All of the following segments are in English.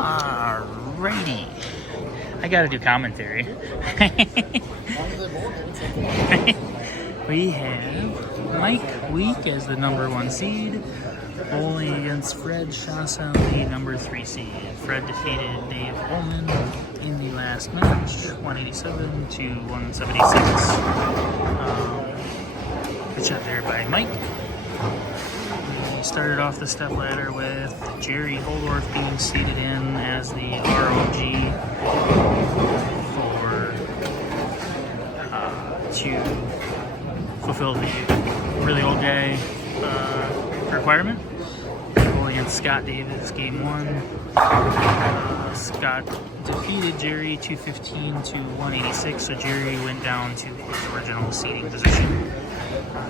Alrighty. I gotta do commentary. We have Mike Week as the #1 seed, bowling against Fred Schossow, the #3 seed. Fred defeated Dave Ullman in the last match, 187 to 176. Good shot there by Mike. We started off the step ladder with Jerry Holdorf being seated in as the ROG to fulfill the really old guy requirement. Bowling against Scott Davis, game 1. Scott defeated Jerry 215 to 186, so Jerry went down to his original seating position.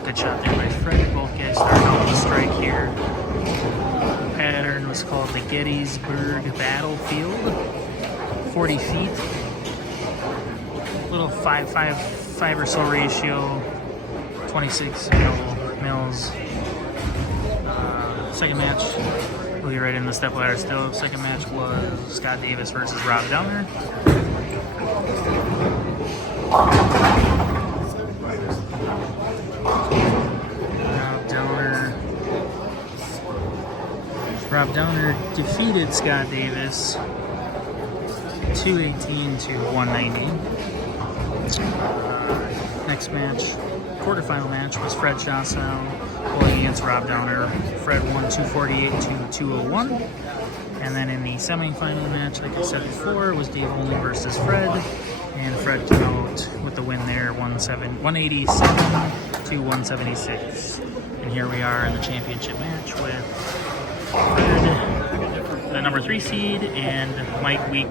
Good shot there by Fred. Both guys started out with a strike here. The pattern was called the Gettysburg Battlefield. 40 feet. Little 5 or so ratio. 26 mils. Second match, we'll be right in the step ladder still. Second match was Scott Davis versus Rob Downer. Rob Downer defeated Scott Davis 218 to 190. Next match, quarterfinal match, was Fred Schossow bowling against Rob Downer. Fred won 248 to 201. And then in the semifinal match, like I said before, was Dave Ullman versus Fred. And Fred came out with the win there, 187 to 176. And here we are in the championship match with Fred, the #3 seed, and Mike Week,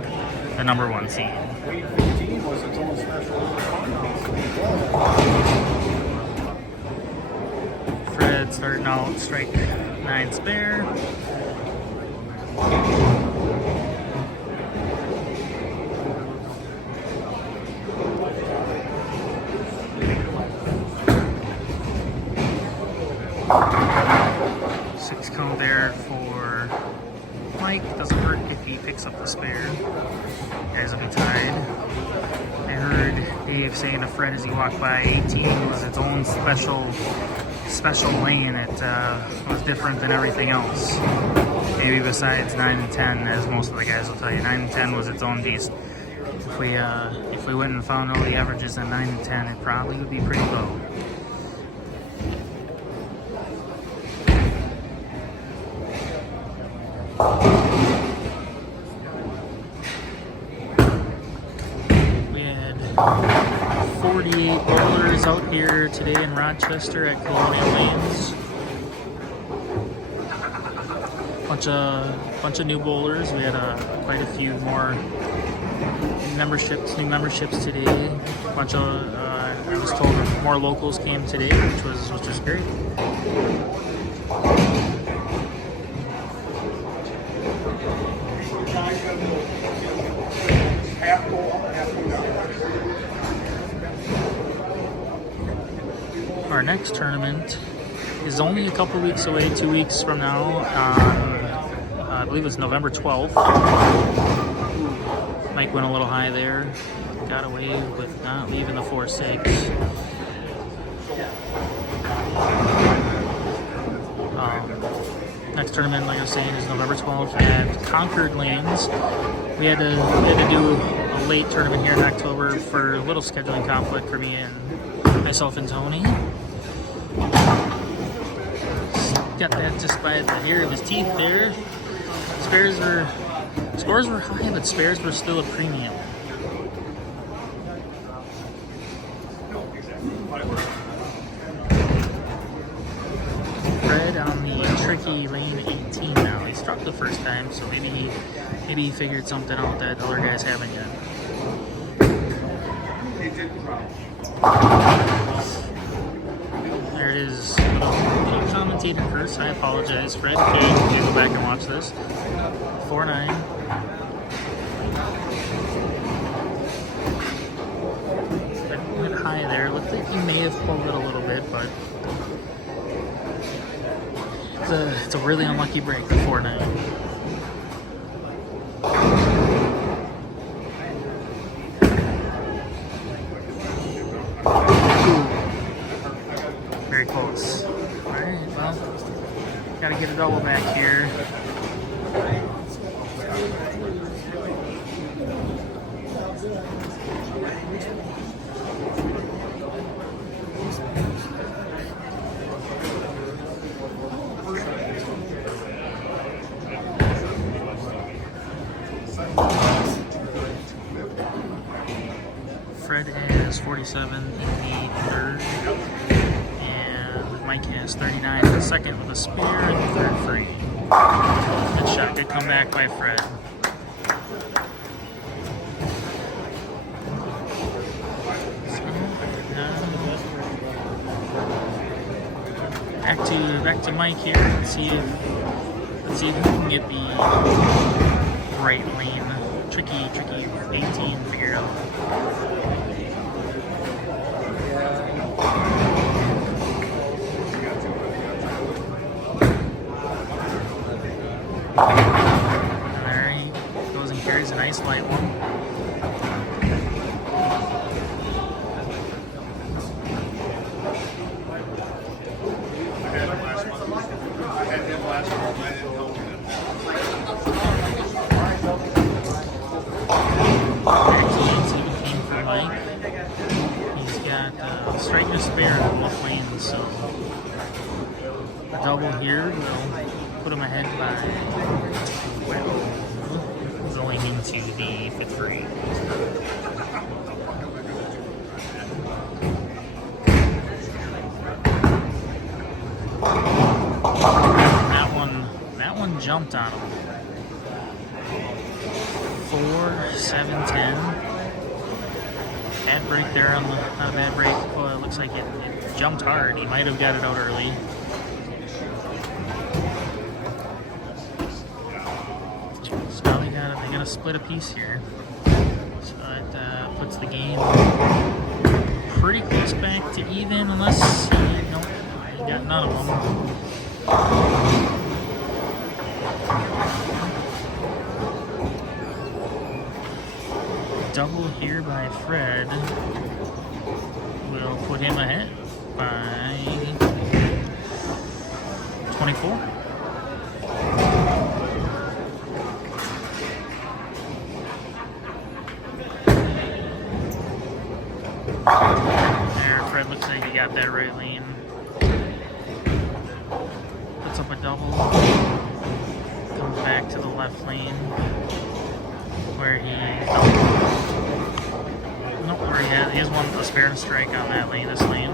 the #1 seed. Fred starting out strike 9 spare. Six count there for Mike. Doesn't hurt if he picks up the spare. Guys will be tied. I heard Dave saying to Fred as he walked by, 18 was its own special lane. It was different than everything else. Maybe besides 9 and 10, as most of the guys will tell you. 9 and 10 was its own beast. If we went and found all the averages in 9 and 10, it probably would be pretty low. We had 48 bowlers out here today in Rochester at Colonial Lanes. Bunch of new bowlers. We had quite a few more new memberships today. Bunch of I was told more locals came today, which was great. Our next tournament is only a couple weeks away, 2 weeks from now. I believe it's November 12th. Mike went a little high there. Got away with not leaving the 4-6. Next tournament, like I was saying, is November 12th at Concord Lanes. We had to do a late tournament here in October for a little scheduling conflict for me and myself and Tony. Got that just by the hair of his teeth there. Scores were high, but spares were still a premium. Fred on the tricky lane 18 now. He struck the first time, so maybe he figured something out that other guys haven't yet. There it is. Little commentator first. I apologize, Fred. If you go back and watch this. 4-9. Went high there. Looked like he may have pulled it a little bit, but it's a really unlucky break, the 4-9. Very close. Alright, well, gotta get a double back here. Fred has 47 in the third, and Mike has 39 in the second with a spear and the third free. Good shot, good comeback by Fred. Back to Mike here. Let's see if we can get the right lane. Tricky 18 figured out. There he goes and carries a nice light one. Straight to spare in both lanes, so a double here will put him ahead by 12, going into the fifth free. That one jumped on him. 4, 7, 10. Bad break there on the, not a bad break. Well, it looks like it jumped hard. He might have got it out early. So now they gotta split a piece here. So it puts the game pretty close back to even, unless he got none of them. Double here by Fred will put him ahead by 24. There, Fred looks like he got that right lane. Puts up a double. Comes back to the left lane where he has a spare strike on that lane, this lane.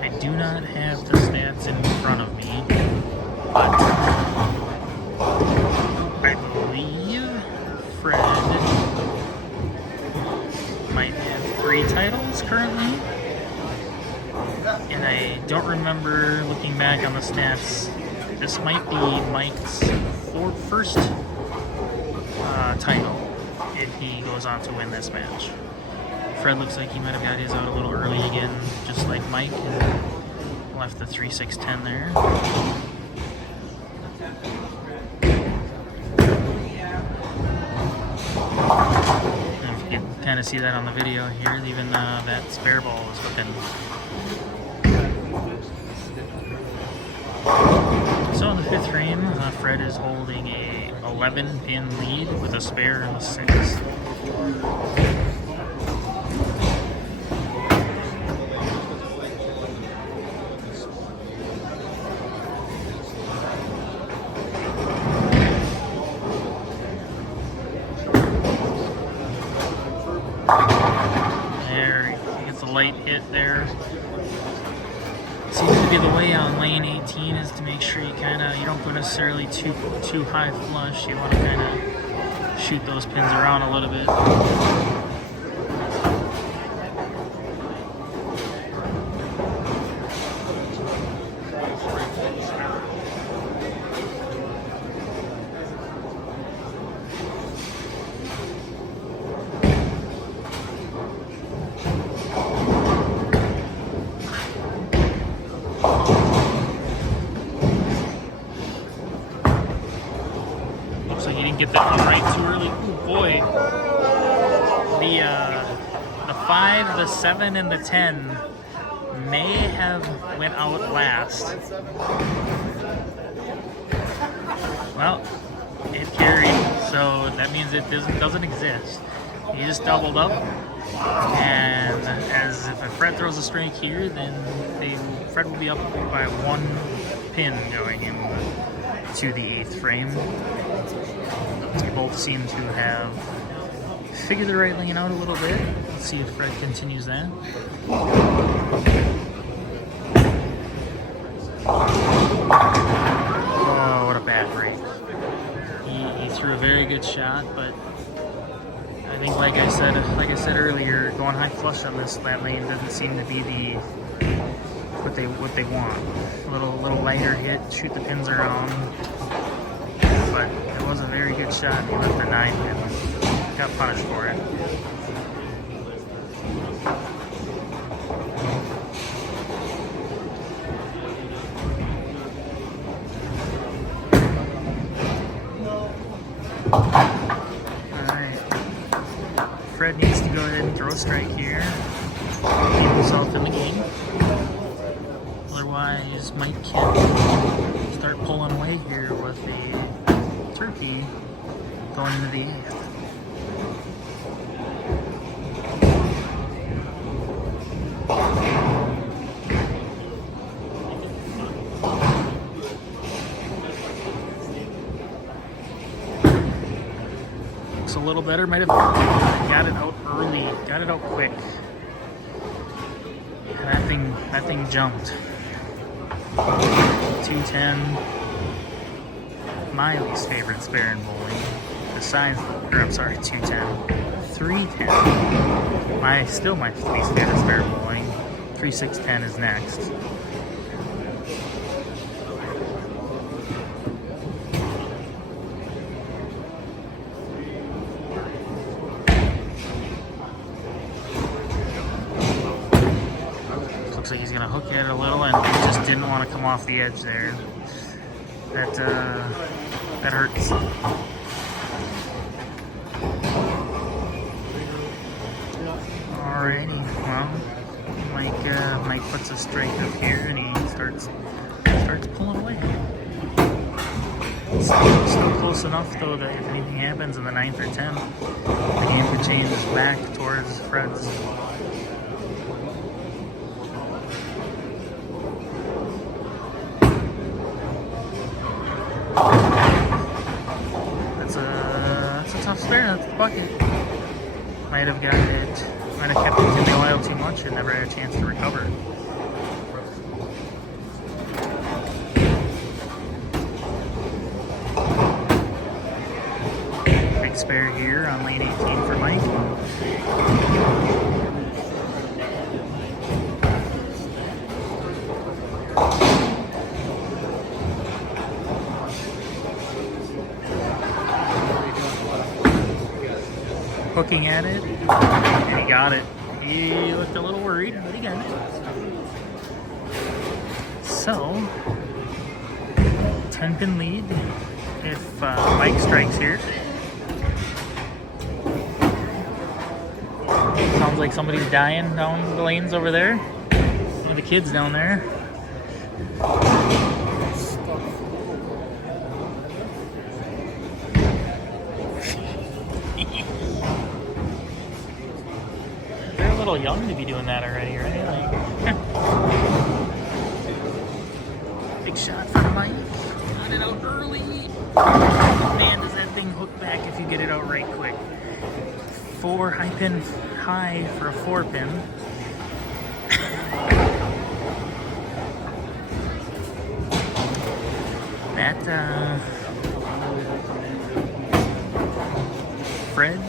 I do not have the stats in front of me, but I believe Fred might have 3 titles currently, and I don't remember looking back on the stats. This might be Mike's first title if he goes on to win this match. Fred looks like he might have got his out a little early again, just like Mike, and left the 3-6-10 there. You can kind of see that on the video here. Even that spare ball is looking. So in the fifth frame, Fred is holding a 11-pin lead with a spare in the 6th. Light hit there. Seems to be the way on lane 18 is to make sure you don't go necessarily too high flush. You want to kind of shoot those pins around a little bit. didn't get that one right too early. Oh boy. The 5, the 7, and the 10 may have went out last. Well, it carried, so that means it doesn't exist. He just doubled up, and as if Fred throws a strike here, then Fred will be up by 1 pin going into the 8th frame. They both seem to have figured the right lane out a little bit. Let's see if Fred continues that. Oh, what a bad break. He threw a very good shot, but I think, like I said earlier, going high flush on that lane doesn't seem to be what they want. A little lighter hit, shoot the pins around, but it was a very good shot. He left the 9 pin, got punished for it. Fred needs to go ahead and throw a strike here. Keep himself in the game. Otherwise, Mike can start pulling away here with the turkey going into the 8th. Looks a little better. Might have got it out early, got it out quick. And that thing jumped. 210. My least favorite spare in bowling. Besides, 210. 310. Still my least favorite spare in bowling. 3-6-10 is next. Looks like he's gonna hook at it a little, and he just didn't want to come off the edge there. That hurts. Alrighty, well, Mike puts a strike up here, and he starts pulling away. Still close enough though that if anything happens in the 9th or 10th, the game could change back towards Fred's. That's a tough spare. That's the bucket. Might have kept it in the oil too much and never had a chance to recover. Big spare here on lane 18 for Mike. Hooking at it, and he got it. He looked a little worried, but he got it. So, 10-pin lead if Mike strikes here. Sounds like somebody's dying down the lanes over there. One of the kids down there. They're a little young to be doing that already, right? Big shot for Mike. Got it out early. Man, does that thing hook back if you get it out right quick. 4 high pin high for a 4-pin. That Fred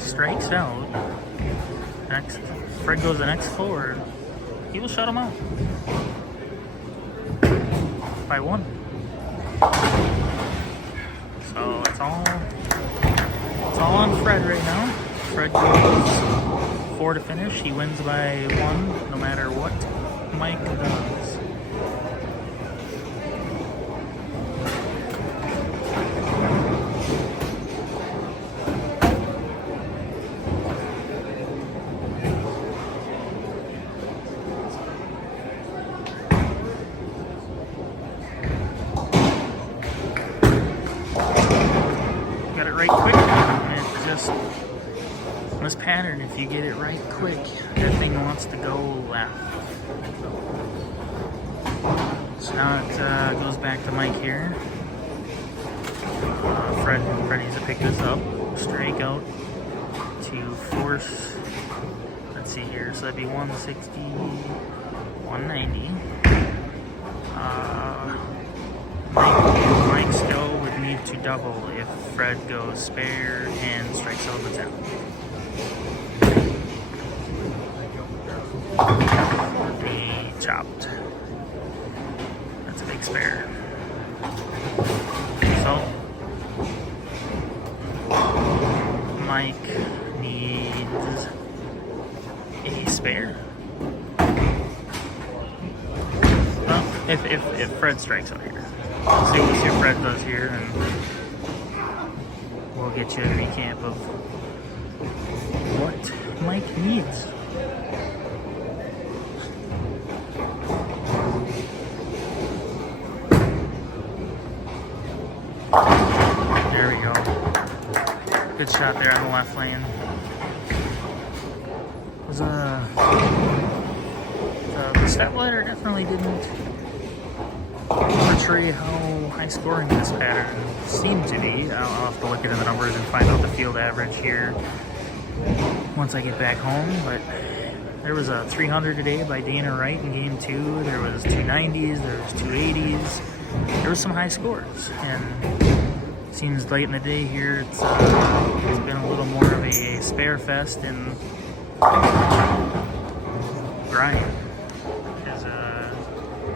strikes out. Next, Fred goes the next forward. He will shut him out by 1. So it's all on Fred right now. Fred goes 4 to finish. He wins by 1, no matter what Mike does. right quick. It just was patterned. If you get it right quick, that thing wants to go left. So now it goes back to Mike here. Fred needs to pick this up. Strike out to force. Let's see here. So that'd be 160, 190. Mike still would need to double if Fred goes spare and strikes out the 10. He chopped. That's a big spare. So Mike needs a spare. Well, if Fred strikes out here. We'll see what Fred does here, and we'll get you a recap of what Mike needs. There we go. Good shot there on the left lane. Was the stat ladder definitely didn't portray how high scoring this pattern seemed to be. I'll have to look into the numbers and find out the field average here once I get back home. But there was a 300 today by Dana Wright in game 2. There was 290s, there was 280s. There was some high scores, and it seems late in the day here it's been a little more of a spare fest and grind.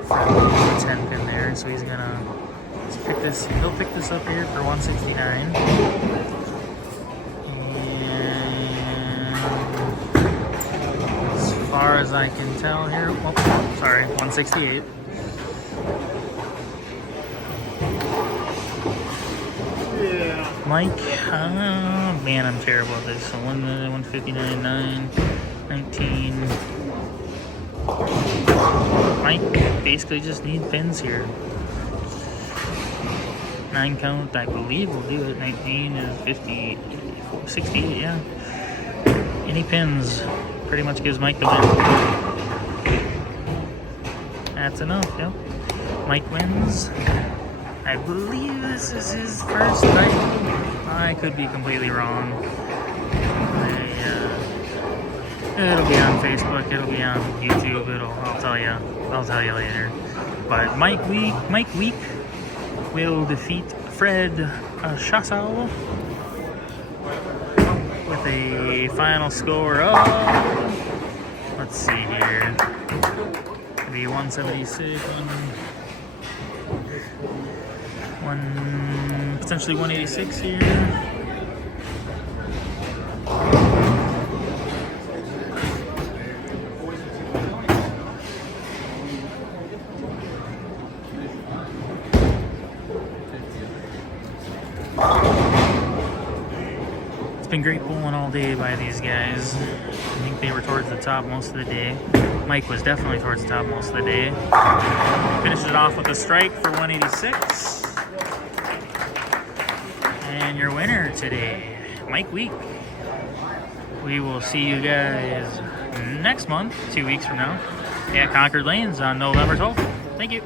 Fred 10 pin there, so he's gonna pick this. He'll pick this up here for 169. And as far as I can tell here, oh, sorry, 168. Yeah. Mike, man, I'm terrible at this. So 159, 9, 19. Mike basically just need pins here. 9 count, I believe will do it. 19, 50, 68, yeah. Any pins pretty much gives Mike the win. That's enough, yep. Mike wins. I believe this is his first night. I could be completely wrong. It'll be on Facebook, it'll be on YouTube, I'll tell you later. But Mike Week will defeat Fred Schossow with a final score of, let's see here, it'll be 176, potentially 186 here. It's been great pulling all day by these guys. I think they were towards the top most of the day. Mike was definitely towards the top most of the day. Finished it off with a strike for 186. And your winner today, Mike Week. We will see you guys next month, 2 weeks from now, at Concord Lanes on November 12th. Thank you.